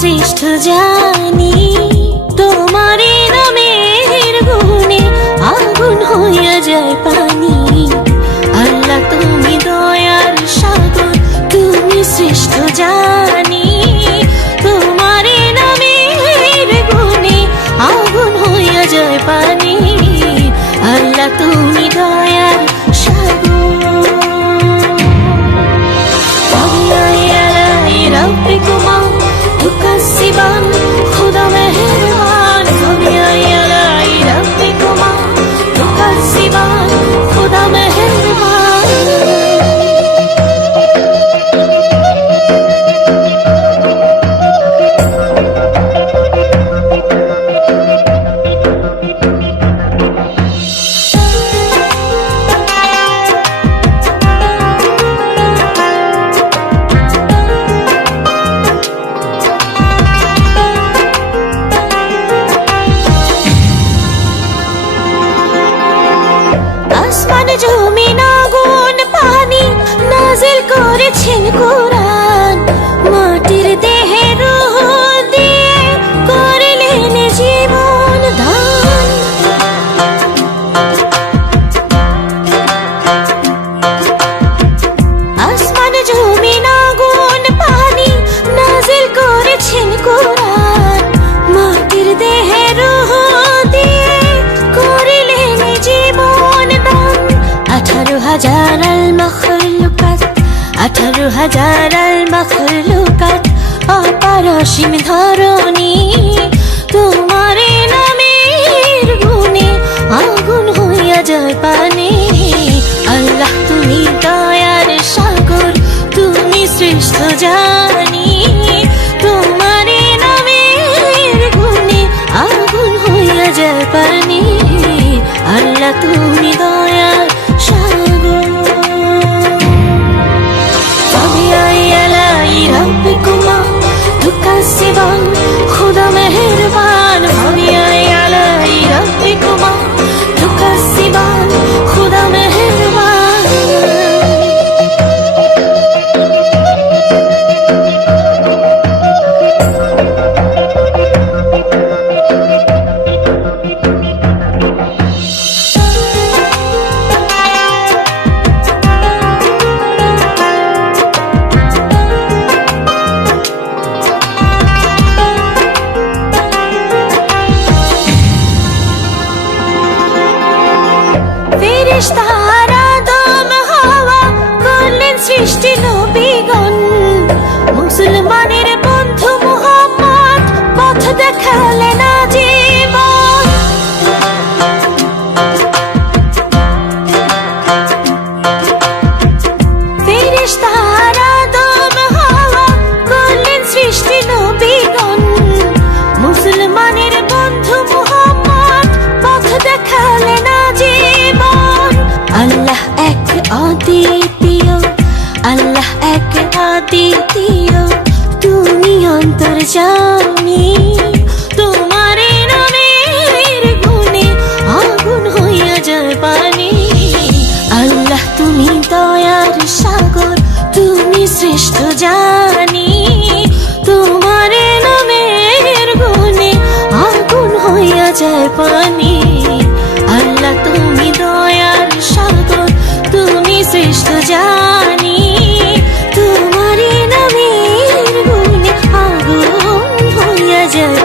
শ্রেষ্ঠ জানি, তোমারই নামের গুণে আগুন হইয়া যায় পানি। আল্লাহ তুমি দয়ার সাগর, তুমি শ্রেষ্ঠ জানি, তোমারই নামের গুণে আগুন হইয়া যায় পানি। আল্লাহ তুমি দয়ার সাগর। রব্বিকুমা তুকাসসিবান, খুদা মেহেরবান। রব্বিকুমা তুকাসসিবান, খুদা মেহেরবান। আসমান জমিন আগুন পানি নাজিল করেছেন কোরআন, মাটির দেহে রূহ দিয়ে করলেন জীবন দান। আসমান জমিন আগুন পানি নাজিল করেছেন কোরআন, মাটির দেহে রূহ দিয়ে করলেন জীবন দান। 18,000 আল মখলুকাত, 18,000 আল মখলুকাত, অপারসীম ধরণী, তোমারে নামের গুণে আগুন হইয়া যায় পানি। আল্লাহ তুমি দয়ার সাগর, তুমি শ্রেষ্ঠ জানি, তোমারে নামের গুণে আগুন হইয়া যায় পানি। আল্লাহ তুমি দয়ার সাগর। রব্বিকুমা তুকাসসিবান, খুদা মেহেরবান। রব্বিকুমা তুকাসসিবান, খুদা মেহেরবান। ফেরেশতারা আদম হাওয়া করলেন সৃষ্টি নবীগণ, মুসলমানের বন্ধু মুহাম্মদ পথ দেখালেন আজীবন। ফেরেশতারা আদম হাওয়া করলেন সৃষ্টি নবীগণ, মুসলমানের বন্ধু মুহাম্মদ পথ দেখালেন আজীবন। আল্লাহ এক অদ্বিতীয়, আল্লাহ এক অদ্বিতীয়, তুমি অন্তর্যামী, তোমারে নামের গুণে আগুন হইয়া যায় পানি। আল্লাহ তুমি দয়ার সাগর, তুমি শ্রেষ্ঠ জানি, তোমারে নামের গুণে আগুন হইয়া যায় পানি। আল্লাহ তুমি দয়ার সাগর, তুমি শ্রেষ্ঠ জানি, তোমারই নামের গুণে আগুন হইয়া যায়